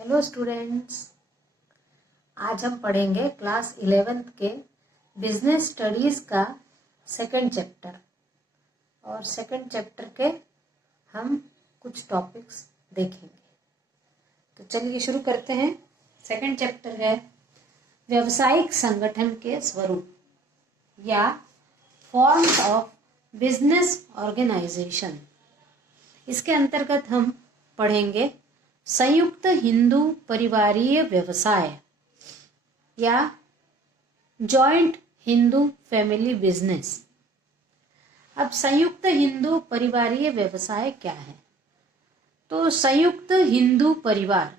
Hello students, आज हम पढ़ेंगे क्लास 11th के बिजनेस स्टडीज का सेकंड चैप्टर। और सेकंड चैप्टर के हम कुछ टॉपिक्स देखेंगे। तो चलिए शुरू करते हैं। सेकंड चैप्टर है व्यावसायिक संगठन के स्वरूप या फॉर्म्स ऑफ बिजनेस ऑर्गेनाइजेशन। इसके अंतर्गत हम पढ़ेंगे संयुक्त हिंदू परिवारीय व्यवसाय या जॉइंट हिंदू फैमिली बिजनेस। अब संयुक्त हिंदू परिवारीय व्यवसाय क्या है? तो संयुक्त हिंदू परिवार,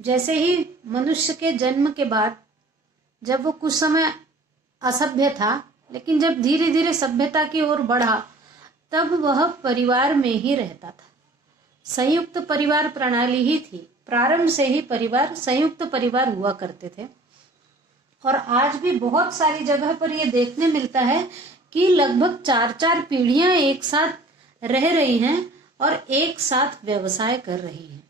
जैसे ही मनुष्य के जन्म के बाद जब वो कुछ समय असभ्य था, लेकिन जब धीरे धीरे सभ्यता की ओर बढ़ा तब वह परिवार में ही रहता था। संयुक्त परिवार प्रणाली ही थी। प्रारंभ से ही परिवार संयुक्त परिवार हुआ करते थे। और आज भी बहुत सारी जगह पर यह देखने मिलता है कि लगभग 4-4 पीढ़ियां एक साथ रह रही हैं और एक साथ व्यवसाय कर रही हैं।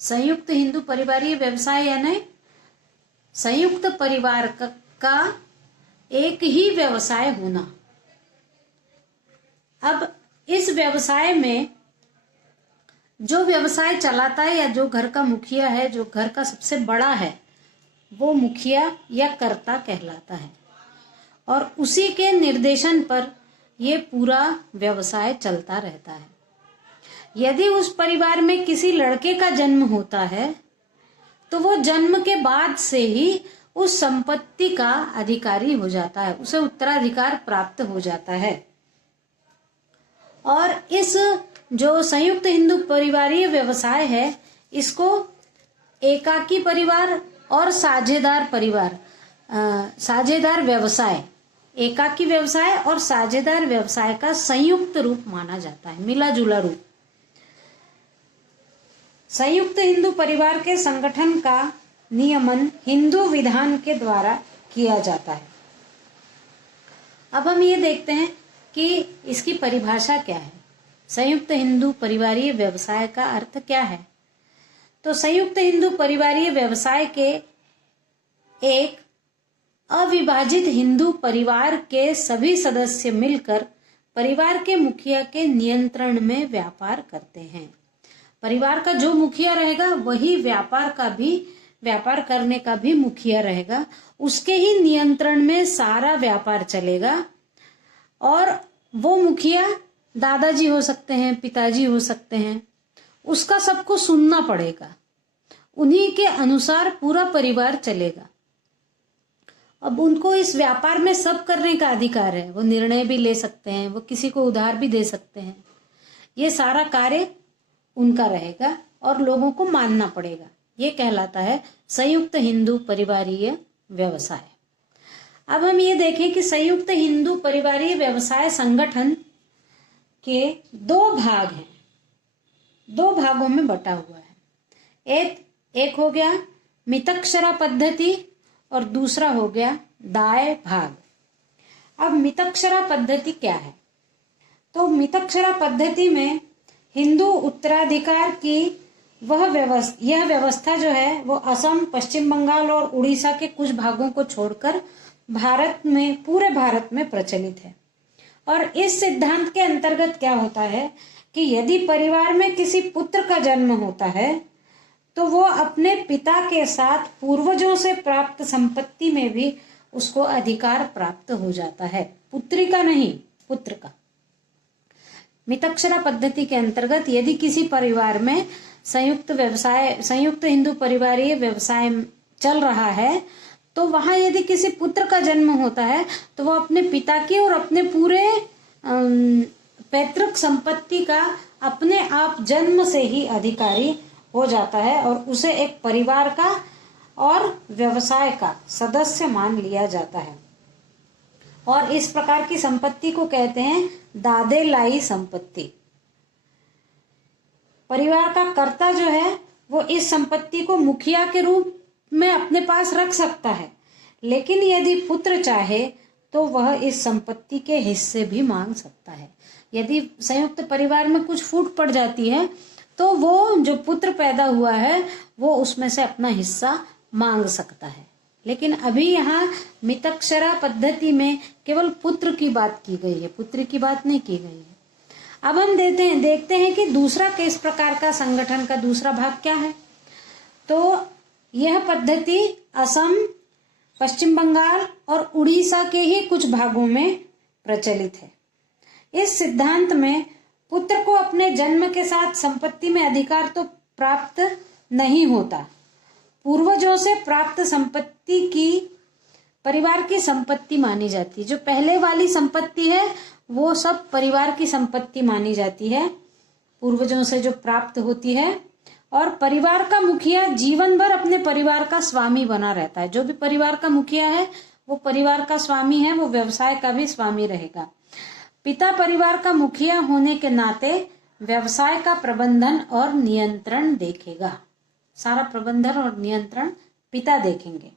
संयुक्त हिंदू परिवारीय व्यवसाय यानी संयुक्त परिवार का एक ही व्यवसाय होना। अब इस व्यवसाय में जो व्यवसाय चलाता है या जो घर का मुखिया है, जो घर का सबसे बड़ा है, वो मुखिया या कर्ता कहलाता है। और उसी के निर्देशन पर यह पूरा व्यवसाय चलता रहता है। यदि उस परिवार में किसी लड़के का जन्म होता है तो वो जन्म के बाद से ही उस संपत्ति का अधिकारी हो जाता है, उसे उत्तराधिकार प्राप्त हो जाता है। और इस जो संयुक्त हिंदू परिवारीय व्यवसाय है, इसको एकाकी परिवार और साझेदार परिवार, साझेदार व्यवसाय, एकाकी व्यवसाय और साझेदार व्यवसाय का संयुक्त रूप माना जाता है, मिला जुला रूप। संयुक्त हिंदू परिवार के संगठन का नियमन हिंदू विधान के द्वारा किया जाता है। अब हम ये देखते हैं कि इसकी परिभाषा क्या है। संयुक्त हिंदू परिवारीय व्यवसाय का अर्थ क्या है? तो संयुक्त हिंदू परिवारीय व्यवसाय के एक अविभाजित हिंदू परिवार के सभी सदस्य मिलकर परिवार के मुखिया के नियंत्रण में व्यापार करते हैं। परिवार का जो मुखिया रहेगा वही व्यापार करने का भी मुखिया रहेगा। उसके ही नियंत्रण में सारा व्यापार चलेगा। और वो मुखिया दादाजी हो सकते हैं, पिताजी हो सकते हैं, उसका सबको सुनना पड़ेगा। उन्हीं के अनुसार पूरा परिवार चलेगा। अब उनको इस व्यापार में सब करने का अधिकार है। वो निर्णय भी ले सकते हैं, वो किसी को उधार भी दे सकते हैं। ये सारा कार्य उनका रहेगा और लोगों को मानना पड़ेगा। ये कहलाता है संयुक्त हिंदू परिवारीय व्यवसाय। अब हम ये देखें कि संयुक्त हिंदू परिवारीय व्यवसाय संगठन के 2 भाग हैं, 2 भागों में बटा हुआ है। एक हो गया मितक्षरा पद्धति और दूसरा हो गया दाय भाग। अब मितक्षरा पद्धति क्या है? तो मितक्षरा पद्धति में हिंदू उत्तराधिकार की यह व्यवस्था जो है वो असम, पश्चिम बंगाल और उड़ीसा के कुछ भागों को छोड़कर पूरे भारत में प्रचलित है। और इस सिद्धांत के अंतर्गत क्या होता है कि यदि परिवार में किसी पुत्र का जन्म होता है तो वो अपने पिता के साथ पूर्वजों से प्राप्त संपत्ति में भी उसको अधिकार प्राप्त हो जाता है। पुत्री का नहीं, पुत्र का। मितक्षरा पद्धति के अंतर्गत यदि किसी परिवार में संयुक्त हिंदू परिवारीय व्यवसाय चल रहा है तो वहां यदि किसी पुत्र का जन्म होता है तो वो अपने पिता की और अपने पूरे पैतृक संपत्ति का अपने आप जन्म से ही अधिकारी हो जाता है और उसे एक परिवार का और व्यवसाय का सदस्य मान लिया जाता है। और इस प्रकार की संपत्ति को कहते हैं दादे लाई संपत्ति। परिवार का कर्ता जो है वो इस संपत्ति को मुखिया के रूप में अपने पास रख सकता है, लेकिन यदि पुत्र चाहे तो वह इस संपत्ति के हिस्से भी मांग सकता है। यदि संयुक्त परिवार में कुछ फूट पड़ जाती है तो वो जो पुत्र पैदा हुआ है वो उसमें से अपना हिस्सा मांग सकता है। लेकिन अभी यहाँ मितक्षरा पद्धति में केवल पुत्र की बात की गई है, पुत्री की बात नहीं की गई है। अब हम देखते हैं कि दूसरा किस प्रकार का संगठन का दूसरा भाग क्या है। तो यह पद्धति असम, पश्चिम बंगाल और उड़ीसा के ही कुछ भागों में प्रचलित है। इस सिद्धांत में पुत्र को अपने जन्म के साथ संपत्ति में अधिकार तो प्राप्त नहीं होता। पूर्वजों से प्राप्त संपत्ति की परिवार की संपत्ति मानी जाती है। जो पहले वाली संपत्ति है वो सब परिवार की संपत्ति मानी जाती है, पूर्वजों से जो प्राप्त होती है। और परिवार का मुखिया जीवन भर अपने परिवार का स्वामी बना रहता है। जो भी परिवार का मुखिया है वो परिवार का स्वामी है, वो व्यवसाय का भी स्वामी रहेगा। पिता परिवार का मुखिया होने के नाते व्यवसाय का प्रबंधन और नियंत्रण देखेगा। सारा प्रबंधन और नियंत्रण पिता देखेंगे।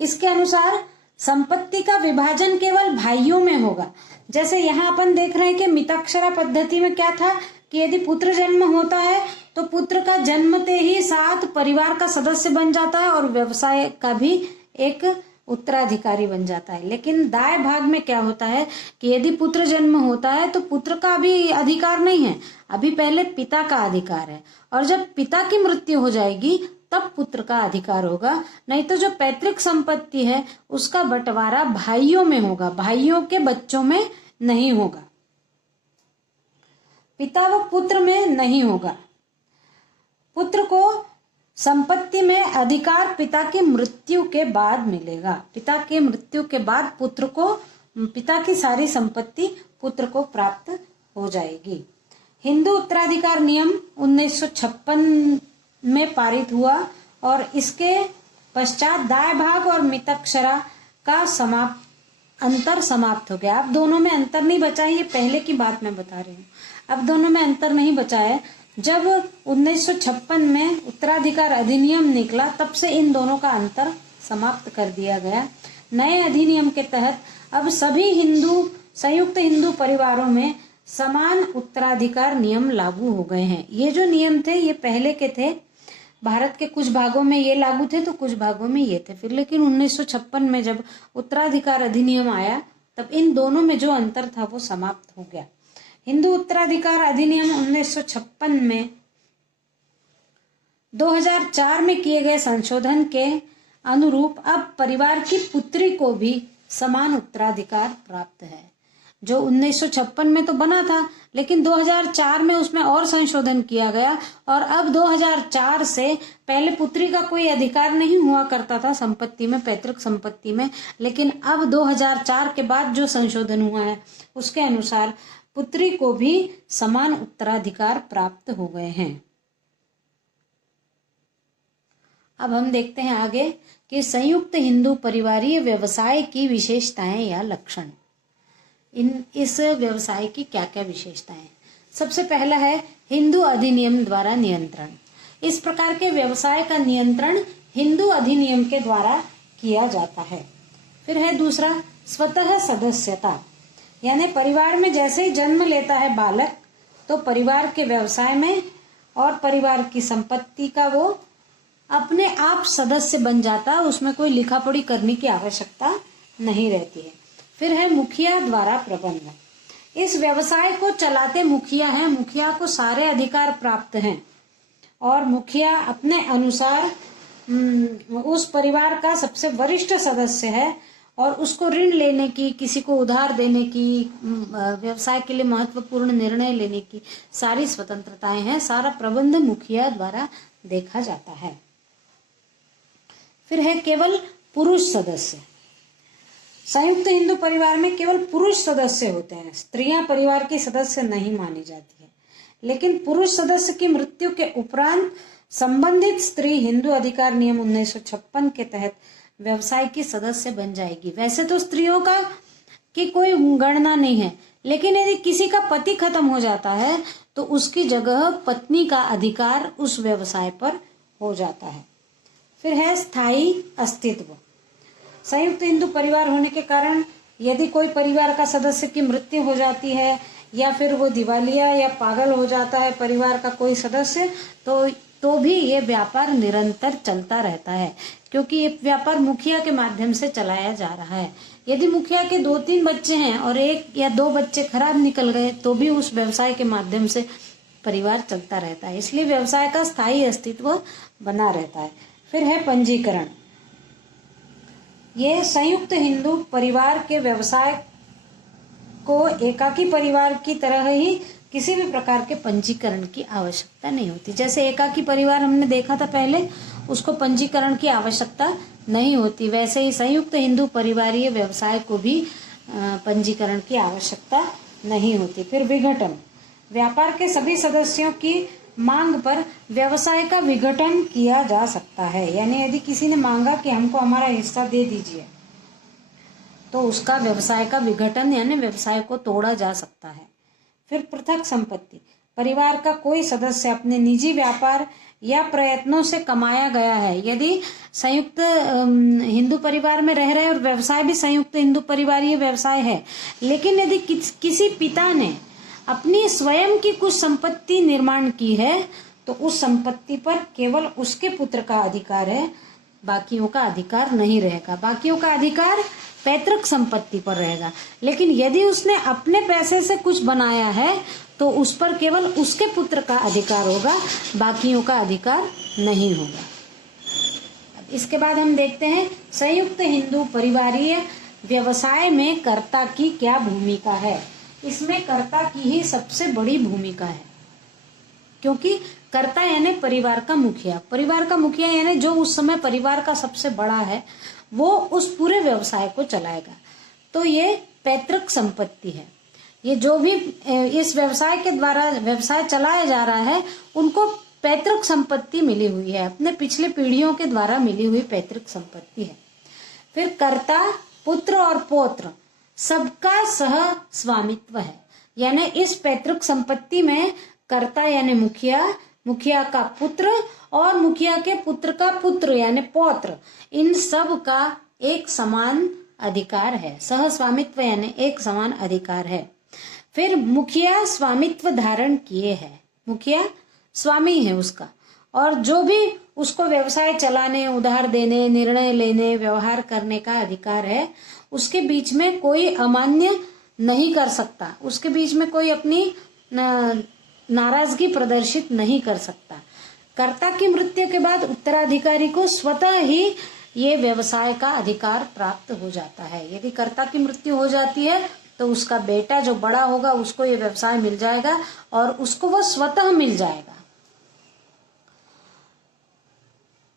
इसके अनुसार संपत्ति का विभाजन केवल भाइयों में होगा। जैसे यहाँ अपन देख रहे हैं कि मिताक्षरा पद्धति में क्या था कि यदि पुत्र जन्म होता है तो पुत्र का जन्मते ही साथ परिवार का सदस्य बन जाता है और व्यवसाय का भी एक उत्तराधिकारी बन जाता है। लेकिन दाएं भाग में क्या होता है कि यदि पुत्र जन्म होता है तो पुत्र का अभी अधिकार नहीं है, अभी पहले पिता का अधिकार है। और जब पिता की मृत्यु हो जाएगी तब पुत्र का अधिकार होगा। नहीं तो जो पैतृक संपत्ति है उसका बंटवारा भाइयों में होगा, भाइयों के बच्चों में नहीं होगा, पिता व पुत्र में नहीं होगा। पुत्र को संपत्ति में अधिकार पिता की मृत्यु के बाद मिलेगा। पिता की मृत्यु के बाद पुत्र को, पिता की सारी संपत्ति पुत्र को प्राप्त हो जाएगी। हिंदू उत्तराधिकार नियम 1956 में पारित हुआ और इसके पश्चात दाएं भाग और मिताक्षरा का अंतर समाप्त हो गया। अब दोनों में अंतर नहीं बचा है, ये पहले की बात मैं बता रही हूँ। अब दोनों में अंतर नहीं बचा है। जब 1956 में उत्तराधिकार अधिनियम निकला तब से इन दोनों का अंतर समाप्त कर दिया गया। नए अधिनियम के तहत अब सभी संयुक्त हिंदू परिवारों में समान उत्तराधिकार नियम लागू हो गए हैं। ये जो नियम थे ये पहले के थे, भारत के कुछ भागों में ये लागू थे तो कुछ भागों में ये थे। फिर लेकिन 1956 में जब उत्तराधिकार अधिनियम आया तब इन दोनों में जो अंतर था वो समाप्त हो गया। हिंदू उत्तराधिकार अधिनियम 1956 में 2004 में किए गए संशोधन के अनुरूप अब परिवार की पुत्री को भी समान उत्तराधिकार प्राप्त है। जो 1956 में तो बना था लेकिन 2004 में उसमें और संशोधन किया गया और अब 2004 से पहले पुत्री का कोई अधिकार नहीं हुआ करता था संपत्ति में, पैतृक संपत्ति में, लेकिन अब 2004 के बाद जो संशोधन हुआ है उसके अनुसार पुत्री को भी समान उत्तराधिकार प्राप्त हो गए हैं। अब हम देखते हैं आगे कि संयुक्त हिंदू परिवारीय व्यवसाय की विशेषताएं या लक्षण। इस व्यवसाय की क्या क्या विशेषताएं। सबसे पहला है हिंदू अधिनियम द्वारा नियंत्रण। इस प्रकार के व्यवसाय का नियंत्रण हिंदू अधिनियम के द्वारा किया जाता है। फिर है दूसरा स्वतः सदस्यता, यानी परिवार में जैसे ही जन्म लेता है बालक तो परिवार के व्यवसाय में और परिवार की संपत्ति का वो अपने आप सदस्य बन जाता है, उसमें कोई लिखा पढ़ी करने की आवश्यकता नहीं रहती है। फिर है मुखिया द्वारा प्रबंधन। इस व्यवसाय को चलाते मुखिया हैं, मुखिया को सारे अधिकार प्राप्त हैं और मुखिया अपने अनुसार उस परिवार का सबसे वरिष्ठ सदस्य है और उसको ऋण लेने की, किसी को उधार देने की, व्यवसाय के लिए महत्वपूर्ण निर्णय लेने की सारी स्वतंत्रताएं हैं। सारा प्रबंध मुखिया द्वारा देखा जाता है। फिर है केवल पुरुष सदस्य। संयुक्त हिंदू परिवार में केवल पुरुष सदस्य होते हैं, स्त्रियां परिवार की सदस्य नहीं मानी जाती है। लेकिन पुरुष सदस्य की मृत्यु के उपरांत संबंधित स्त्री हिंदू अधिकार नियम 1956 के तहत व्यवसाय की सदस्य बन जाएगी। वैसे तो स्त्रियों का की कोई गणना नहीं है, लेकिन यदि किसी का पति खत्म हो जाता है तो उसकी जगह पत्नी का अधिकार उस व्यवसाय पर हो जाता है। फिर है स्थायी अस्तित्व। संयुक्त हिंदू परिवार होने के कारण यदि कोई परिवार का सदस्य की मृत्यु हो जाती है या फिर वो दिवालिया या पागल हो जाता है परिवार का कोई सदस्य, तो भी ये व्यापार निरंतर चलता रहता है, क्योंकि ये व्यापार मुखिया के माध्यम से चलाया जा रहा है। यदि मुखिया के 2-3 बच्चे हैं और 1 या 2 बच्चे खराब निकल गए तो भी उस व्यवसाय के माध्यम से परिवार चलता रहता है, इसलिए व्यवसाय का स्थायी अस्तित्व बना रहता है। फिर है पंजीकरण। ये संयुक्त हिंदू परिवार के व्यवसाय को एकाकी परिवार की तरह ही किसी भी प्रकार के पंजीकरण की आवश्यकता नहीं होती। जैसे एकाकी परिवार हमने देखा था पहले, उसको पंजीकरण की आवश्यकता नहीं होती, वैसे ही संयुक्त हिंदू परिवारीय व्यवसाय को भी पंजीकरण की आवश्यकता नहीं होती। फिर विघटन। व्यापार के सभी सदस्यों की मांग पर व्यवसाय का विघटन किया जा सकता है, यानी यदि किसी ने मांगा कि हमको हमारा हिस्सा दे दीजिए, तो उसका व्यवसाय का विघटन यानी व्यवसाय को तोड़ा जा सकता है। फिर पृथक संपत्ति। परिवार का कोई सदस्य अपने निजी व्यापार या प्रयत्नों से कमाया गया है, यदि संयुक्त हिंदू परिवार में रह रहे और व्यवसाय भी संयुक्त हिंदू परिवारीय व्यवसाय है, लेकिन यदि किसी पिता ने अपनी स्वयं की कुछ संपत्ति निर्माण की है तो उस संपत्ति पर केवल उसके पुत्र का अधिकार है, बाकियों का अधिकार नहीं रहेगा। बाकियों का अधिकार पैतृक संपत्ति पर रहेगा, लेकिन यदि उसने अपने पैसे से कुछ बनाया है तो उस पर केवल उसके पुत्र का अधिकार होगा, बाकियों का अधिकार नहीं होगा। इसके बाद हम देखते हैं संयुक्त हिंदू परिवारीय व्यवसाय में कर्ता की क्या भूमिका है। इसमें कर्ता की ही सबसे बड़ी भूमिका है, क्योंकि कर्ता यानी परिवार का मुखिया। परिवार का मुखिया यानी जो उस समय परिवार का सबसे बड़ा है, वो उस पूरे व्यवसाय को चलाएगा। तो ये पैतृक संपत्ति है। ये जो भी इस व्यवसाय के द्वारा व्यवसाय चलाया जा रहा है, उनको पैतृक संपत्ति मिली हुई है, अपने पिछले पीढ़ियों के द्वारा मिली हुई पैतृक संपत्ति है। फिर कर्ता, पुत्र और पौत्र सबका सह स्वामित्व है, यानी इस पैतृक संपत्ति में कर्ता यानी मुखिया, मुखिया का पुत्र और मुखिया के पुत्र का पुत्र यानी पौत्र, इन सब का एक समान अधिकार है। सह स्वामित्व यानी एक समान अधिकार है। फिर मुखिया स्वामित्व धारण किए है, मुखिया स्वामी है उसका, और जो भी उसको व्यवसाय चलाने, उधार देने, निर्णय लेने, व्यवहार करने का अधिकार है, उसके बीच में कोई अमान्य नहीं कर सकता, उसके बीच में कोई अपनी नाराजगी प्रदर्शित नहीं कर सकता। कर्ता की मृत्यु के बाद उत्तराधिकारी को स्वतः ही ये व्यवसाय का अधिकार प्राप्त हो जाता है। यदि कर्ता की मृत्यु हो जाती है तो उसका बेटा जो बड़ा होगा उसको ये व्यवसाय मिल जाएगा और उसको वो स्वतः मिल जाएगा,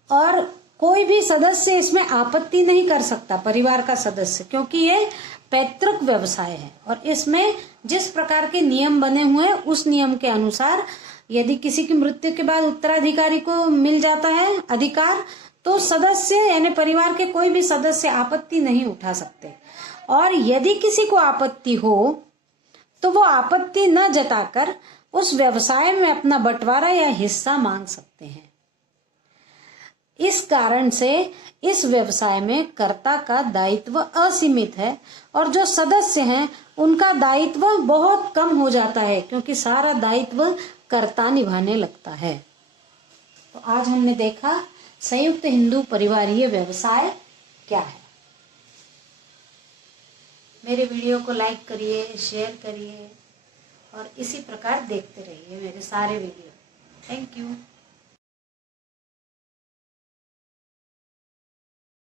और कोई भी सदस्य इसमें आपत्ति नहीं कर सकता, परिवार का सदस्य, क्योंकि ये पैतृक व्यवसाय है और इसमें जिस प्रकार के नियम बने हुए उस नियम के अनुसार यदि किसी की मृत्यु के बाद उत्तराधिकारी को मिल जाता है अधिकार, तो सदस्य यानी परिवार के कोई भी सदस्य आपत्ति नहीं उठा सकते। और यदि किसी को आपत्ति हो तो वो आपत्ति न जताकर उस व्यवसाय में अपना बंटवारा या हिस्सा मांग सकते हैं। इस कारण से इस व्यवसाय में कर्ता का दायित्व असीमित है और जो सदस्य हैं उनका दायित्व बहुत कम हो जाता है, क्योंकि सारा दायित्व कर्ता निभाने लगता है। तो आज हमने देखा संयुक्त हिंदू परिवारीय व्यवसाय क्या है। मेरे वीडियो को लाइक करिए, शेयर करिए और इसी प्रकार देखते रहिए मेरे सारे वीडियो। Thank you.